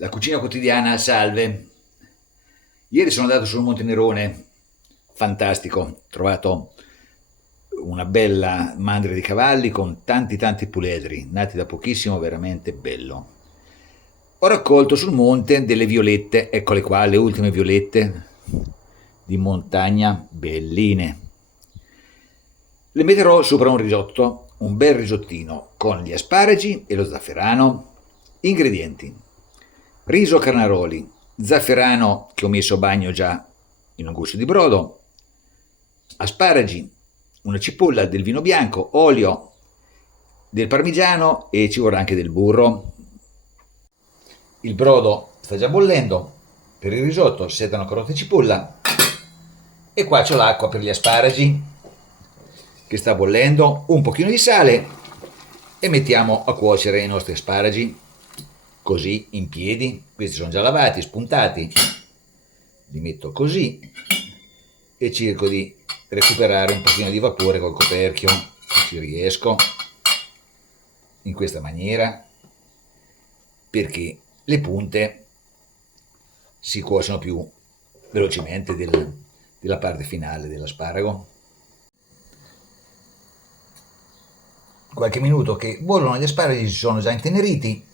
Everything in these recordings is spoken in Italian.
La cucina quotidiana, salve. Ieri sono andato sul Monte Nerone, fantastico, ho trovato una bella mandria di cavalli con tanti puledri, nati da pochissimo, veramente bello. Ho raccolto sul monte delle violette, eccole qua, le ultime violette di montagna, belline. Le metterò sopra un risotto, un bel risottino con gli asparagi e lo zafferano. Ingredienti: riso carnaroli, zafferano che ho messo a bagno già in un guscio di brodo, asparagi, una cipolla, del vino bianco, olio, del parmigiano e ci vorrà anche del burro. Il brodo sta già bollendo, per il risotto sedano carote e cipolla e qua c'ho l'acqua per gli asparagi che sta bollendo, un pochino di sale e mettiamo a cuocere i nostri asparagi così in piedi. Questi sono già lavati, spuntati, li metto così e cerco di recuperare un pochino di vapore col coperchio, se ci riesco, in questa maniera, perché le punte si cuociono più velocemente della parte finale dell'asparago. Qualche minuto che bollono gli asparagi, si sono già inteneriti.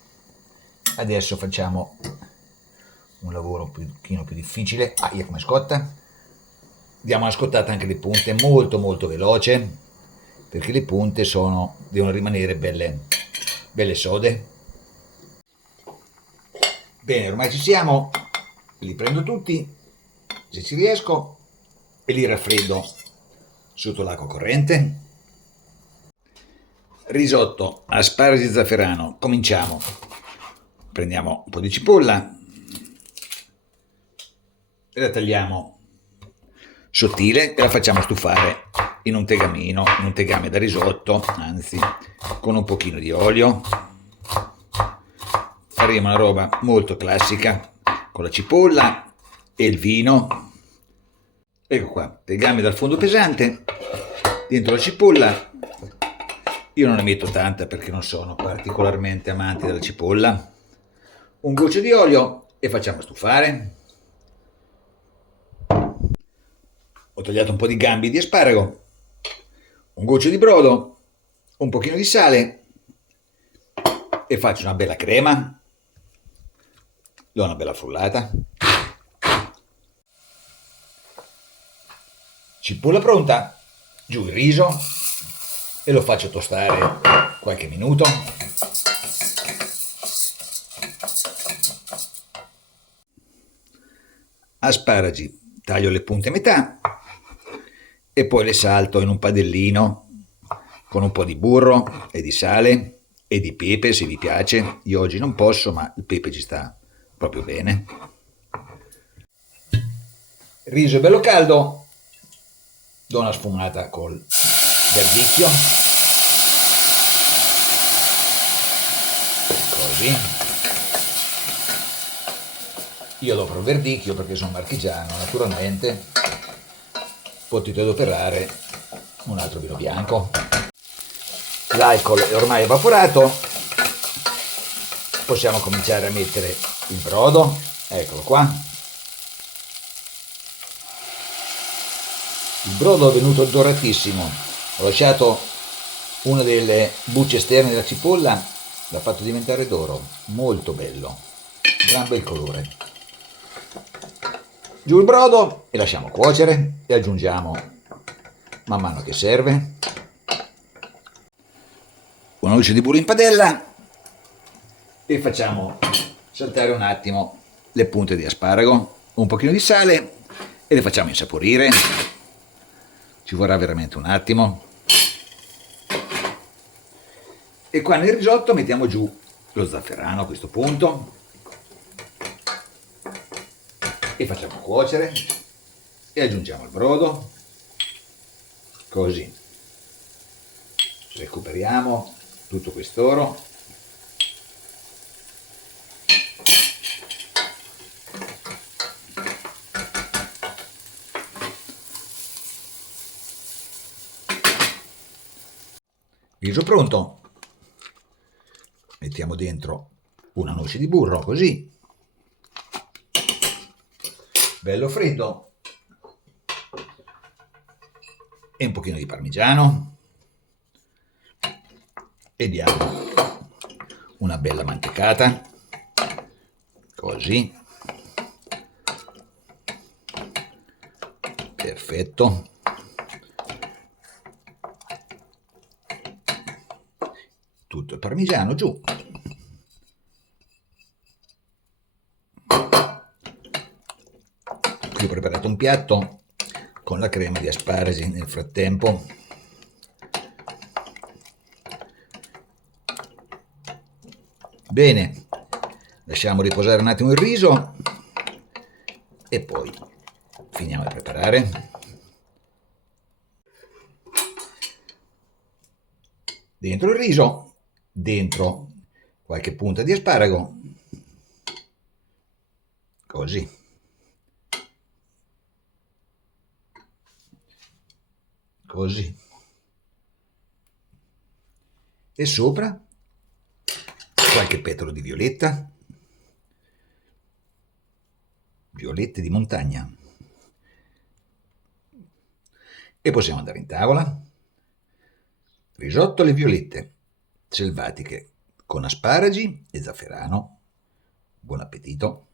Adesso facciamo un lavoro un pochino più difficile. Come scotta. Diamo una scottata anche alle punte, molto veloce, perché le punte devono rimanere belle sode. Bene, ormai ci siamo, li prendo tutti, se ci riesco, e li raffreddo sotto l'acqua corrente. Risotto, asparagi zafferano, cominciamo. Prendiamo un po' di cipolla e la tagliamo sottile e la facciamo stufare in un tegamino, in un tegame da risotto, anzi, con un pochino di olio. Faremo una roba molto classica con la cipolla e il vino. Ecco qua, tegame dal fondo pesante, dentro la cipolla. Io non ne metto tanta perché non sono particolarmente amante della cipolla. Un goccio di olio e facciamo stufare. Ho tagliato un po' di gambi di asparago, un goccio di brodo, un pochino di sale e faccio una bella crema. Do una bella frullata. Cipolla pronta, giù il riso e lo faccio tostare qualche minuto. Asparagi, taglio le punte a metà e poi le salto in un padellino con un po' di burro e di sale e di pepe se vi piace. Io oggi non posso, ma il pepe ci sta proprio bene. Il riso è bello caldo, do una sfumata col verdicchio, così. Io adopero il verdicchio perché sono marchigiano, naturalmente. Potete adoperare un altro vino bianco. L'alcol è ormai evaporato, possiamo cominciare a mettere il brodo. Eccolo qua. Il brodo è venuto doratissimo, ho lasciato una delle bucce esterne della cipolla, l'ha fatto diventare d'oro, molto bello, gran bel colore. Giù il brodo e lasciamo cuocere e aggiungiamo man mano che serve una luce di burro in padella e facciamo saltare un attimo le punte di asparago, un pochino di sale e le facciamo insaporire. Ci vorrà veramente un attimo. E qua nel risotto mettiamo giù lo zafferano a questo punto e facciamo cuocere e aggiungiamo il brodo, così recuperiamo tutto quest'oro. Riso pronto, mettiamo dentro una noce di burro così bello freddo, e un pochino di parmigiano, e diamo una bella mantecata, così, perfetto. Tutto il parmigiano giù. Qui ho preparato un piatto con la crema di asparagi nel frattempo. Bene, lasciamo riposare un attimo il riso e poi finiamo di preparare. Dentro il riso, dentro qualche punta di asparago, così. Così. E sopra qualche petalo di violetta, violette di montagna. E possiamo andare in tavola. Risotto alle violette selvatiche con asparagi e zafferano. Buon appetito!